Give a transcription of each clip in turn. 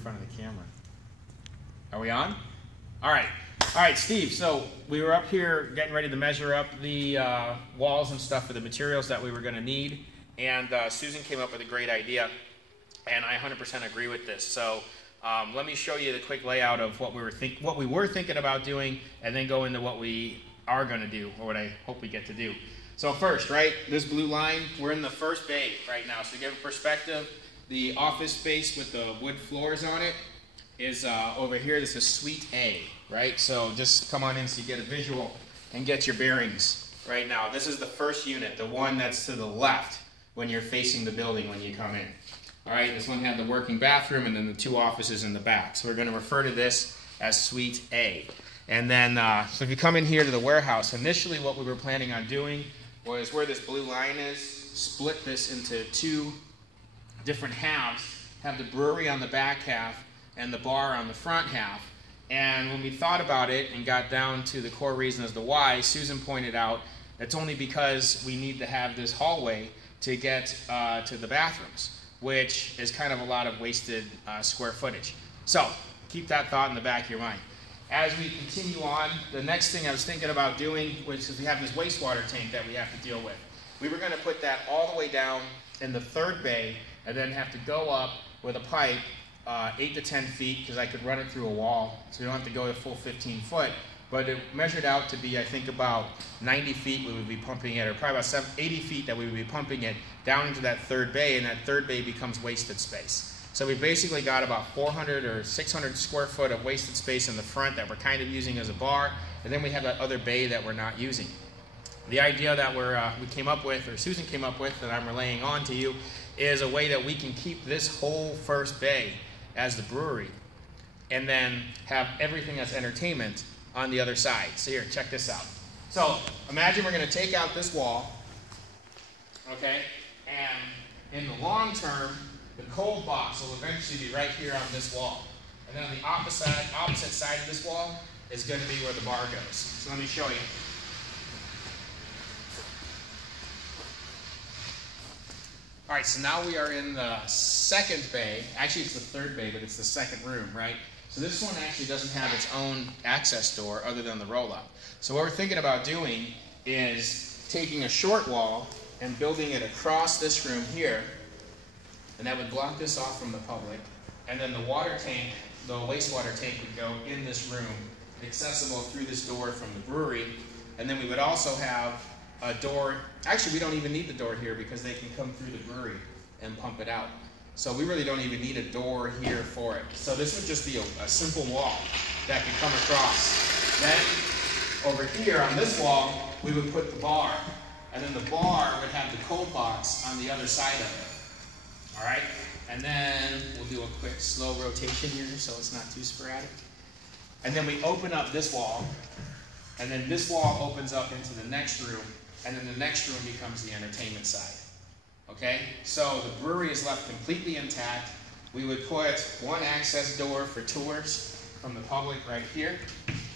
front of the camera. Are we on? All right, Steve, so we were up here getting ready to measure up the walls and stuff for the materials that we were going to need, and Susan came up with a great idea, and I 100% agree with this. So let me show you the quick layout of what we were thinking about doing, and then go into what we are going to do, or what I hope we get to do. So first, right, this blue line, we're in the first bay right now. So to give a perspective, the office space with the wood floors on it is over here. This is Suite A, right? So just come on in so you get a visual and get your bearings right now. This is the first unit, the one that's to the left when you're facing the building when you come in. All right, this one had the working bathroom and then the two offices in the back. So we're going to refer to this as Suite A. And then, so if you come in here to the warehouse, initially what we were planning on doing was where this blue line is, split this into two different halves, have the brewery on the back half and the bar on the front half. And when we thought about it and got down to the core reason as to why, Susan pointed out it's only because we need to have this hallway to get to the bathrooms, which is kind of a lot of wasted square footage. So keep that thought in the back of your mind. As we continue on, the next thing I was thinking about doing, which is we have this wastewater tank that we have to deal with. We were going to put that all the way down in the third bay and then have to go up with a pipe 8 to 10 feet, because I could run it through a wall, so you don't have to go a full 15 foot. But it measured out to be, I think, about 90 feet we would be pumping it, or probably about 80 feet that we would be pumping it down into that third bay, and that third bay becomes wasted space. So we basically got about 400 or 600 square foot of wasted space in the front that we're kind of using as a bar, and then we have that other bay that we're not using. The idea that we came up with, or Susan came up with, that I'm relaying on to you, is a way that we can keep this whole first bay as the brewery, and then have everything that's entertainment on the other side. So here, check this out. So imagine we're going to take out this wall, okay, and in the long term, the cold box will eventually be right here on this wall. And then on the opposite side of this wall is going to be where the bar goes. So let me show you. All right, so now we are in the second bay. Actually, it's the third bay, but it's the second room, right? So this one actually doesn't have its own access door other than the roll-up. So what we're thinking about doing is taking a short wall and building it across this room here, and that would block this off from the public. And then the water tank, the wastewater tank, would go in this room, accessible through this door from the brewery. And then we would also have a door. Actually, we don't even need the door here because they can come through the brewery and pump it out. So we really don't even need a door here for it. So this would just be a simple wall that could come across. Then over here on this wall, we would put the bar. And then the bar would have the cold box on the other side of it. All right? And then we'll do a quick slow rotation here so it's not too sporadic. And then we open up this wall. And then this wall opens up into the next room. And then the next room becomes the entertainment side. Okay? So the brewery is left completely intact. We would put one access door for tours from the public right here.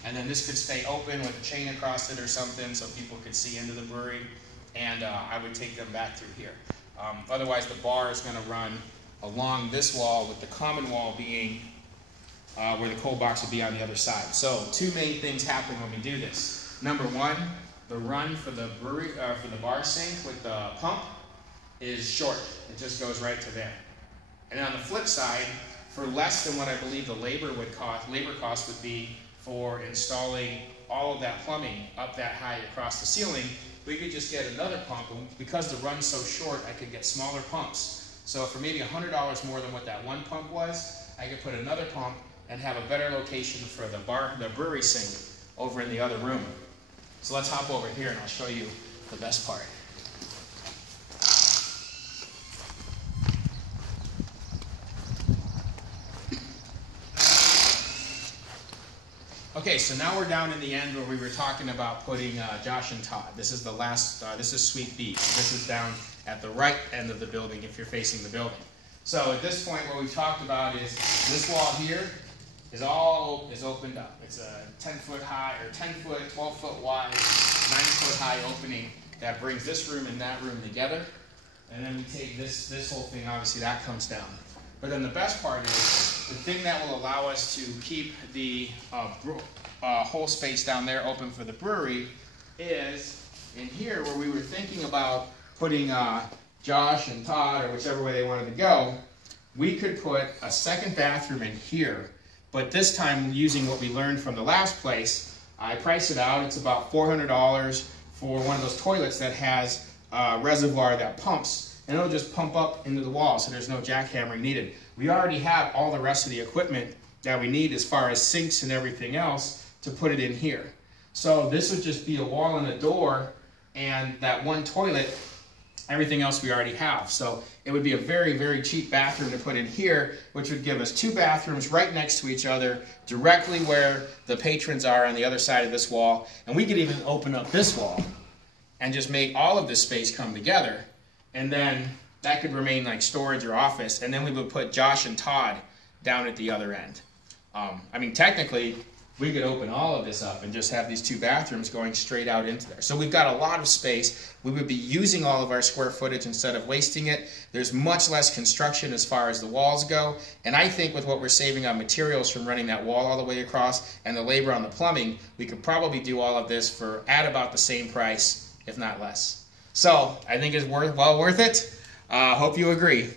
And then this could stay open with a chain across it or something so people could see into the brewery. And I would take them back through here. Otherwise, the bar is going to run along this wall, with the common wall being where the cold box would be on the other side. So two main things happen when we do this. Number one, the run for the brewery, for the bar sink with the pump is short. It just goes right to there. And on the flip side, for less than what I believe the labor cost would be for installing all of that plumbing up that high across the ceiling, we could just get another pump. And because the run's so short, I could get smaller pumps. So for maybe $100 more than what that one pump was, I could put another pump and have a better location for the brewery sink over in the other room. So let's hop over here and I'll show you the best part. Okay, so now we're down in the end where we were talking about putting Josh and Todd. This is the last, this is Suite B. This is down at the right end of the building if you're facing the building. So at this point, what we talked about is this wall here is opened up. It's a 10-foot high, or 10-foot, 12-foot wide, 9-foot high opening that brings this room and that room together. And then we take this whole thing, obviously that comes down. But then the best part is, the thing that will allow us to keep the whole space down there open for the brewery is in here where we were thinking about putting Josh and Todd, or whichever way they wanted to go. We could put a second bathroom in here, but this time using what we learned from the last place, I priced it out. It's about $400 for one of those toilets that has a reservoir that pumps, and it'll just pump up into the wall, so there's no jackhammering needed. We already have all the rest of the equipment that we need as far as sinks and everything else to put it in here. So this would just be a wall and a door, and that one toilet, everything else we already have. So it would be a very, very cheap bathroom to put in here, which would give us 2 bathrooms right next to each other, directly where the patrons are on the other side of this wall. And we could even open up this wall and just make all of this space come together. And then that could remain like storage or office. And then we would put Josh and Todd down at the other end. I mean, technically, we could open all of this up and just have these 2 bathrooms going straight out into there. So we've got a lot of space. We would be using all of our square footage instead of wasting it. There's much less construction as far as the walls go. And I think with what we're saving on materials from running that wall all the way across and the labor on the plumbing, we could probably do all of this for at about the same price, if not less. So I think it's well worth it. Hope you agree.